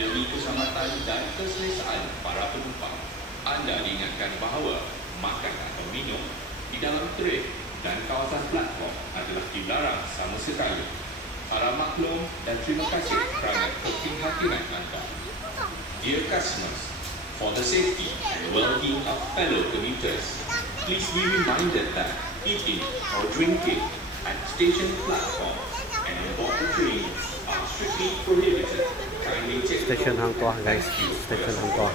Demi keselamatan dan keselesaan para penumpang, anda diingatkan bahawa makan atau minum di dalam train dan kawasan platform adalah dilarang sama sekali. Harap maklum dan terima kasih kerana keprihatinan anda. Dear customers, for the safety and well-being of fellow commuters, please be reminded that eating or drinking at station platform and aboard the train are strictly prohibited. Kindly check Stesen Hang Tuah guys, stesen Hang Tuah.